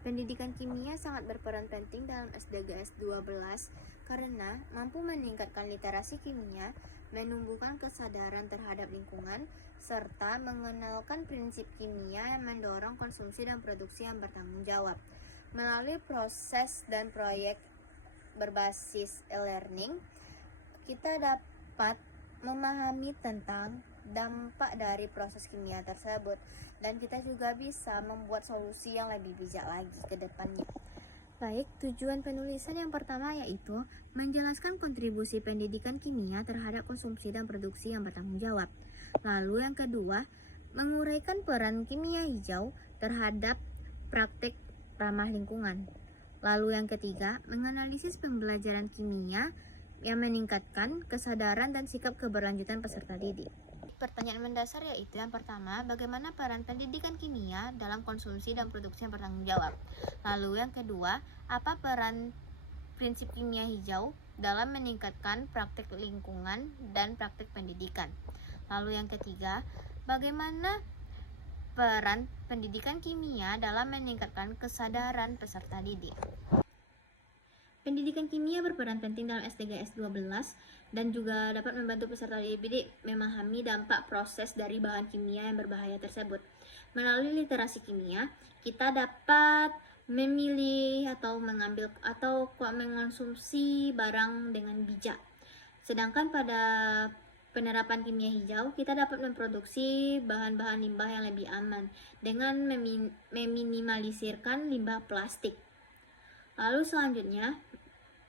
Pendidikan kimia sangat berperan penting dalam SDGs 12 karena mampu meningkatkan literasi kimia, menumbuhkan kesadaran terhadap lingkungan, serta mengenalkan prinsip kimia yang mendorong konsumsi dan produksi yang bertanggung jawab. Melalui proses dan proyek berbasis e-learning, kita dapat memahami tentang dampak dari proses kimia tersebut, dan kita juga bisa membuat solusi yang lebih bijak lagi ke depannya. Baik, tujuan penulisan yang pertama yaitu menjelaskan kontribusi pendidikan kimia terhadap konsumsi dan produksi yang bertanggung jawab. Lalu yang kedua, menguraikan peran kimia hijau terhadap praktik ramah lingkungan. Lalu yang ketiga, menganalisis pembelajaran kimia yang meningkatkan kesadaran dan sikap keberlanjutan peserta didik. Pertanyaan mendasar yaitu yang pertama, bagaimana peran pendidikan kimia dalam konsumsi dan produksi yang bertanggung jawab? Lalu yang kedua, apa peran prinsip kimia hijau dalam meningkatkan praktik lingkungan dan praktik pendidikan? Lalu yang ketiga, bagaimana peran pendidikan kimia dalam meningkatkan kesadaran peserta didik? Pendidikan kimia berperan penting dalam SDGs 12 dan juga dapat membantu peserta didik memahami dampak proses dari bahan kimia yang berbahaya tersebut. Melalui literasi kimia, kita dapat memilih atau mengambil atau mengonsumsi barang dengan bijak. Sedangkan pada penerapan kimia hijau, kita dapat memproduksi bahan-bahan limbah yang lebih aman dengan meminimalisirkan limbah plastik. Lalu selanjutnya,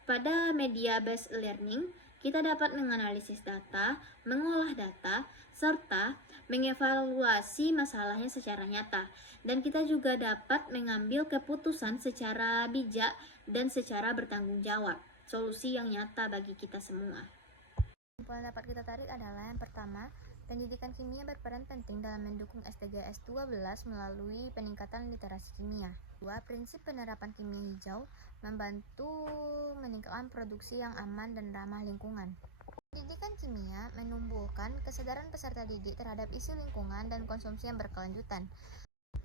pada media based learning, kita dapat menganalisis data, mengolah data, serta mengevaluasi masalahnya secara nyata. Dan kita juga dapat mengambil keputusan secara bijak dan secara bertanggung jawab, solusi yang nyata bagi kita semua. Kesimpulan dapat kita tarik adalah yang pertama, pendidikan kimia berperan penting dalam mendukung SDGs 12 melalui peningkatan literasi kimia. Dua, prinsip penerapan kimia hijau membantu meningkatkan produksi yang aman dan ramah lingkungan. Pendidikan kimia menumbuhkan kesadaran peserta didik terhadap isu lingkungan dan konsumsi yang berkelanjutan.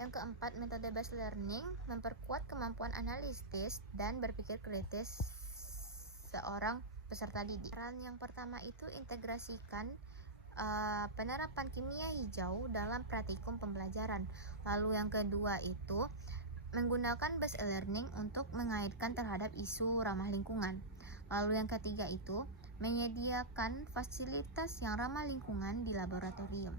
Yang keempat, metode based learning memperkuat kemampuan analitis dan berpikir kritis seorang peserta didik. Peran yang pertama itu integrasikan penerapan kimia hijau dalam praktikum pembelajaran. Lalu yang kedua itu menggunakan based learning untuk mengaitkan terhadap isu ramah lingkungan. Lalu yang ketiga itu menyediakan fasilitas yang ramah lingkungan di laboratorium.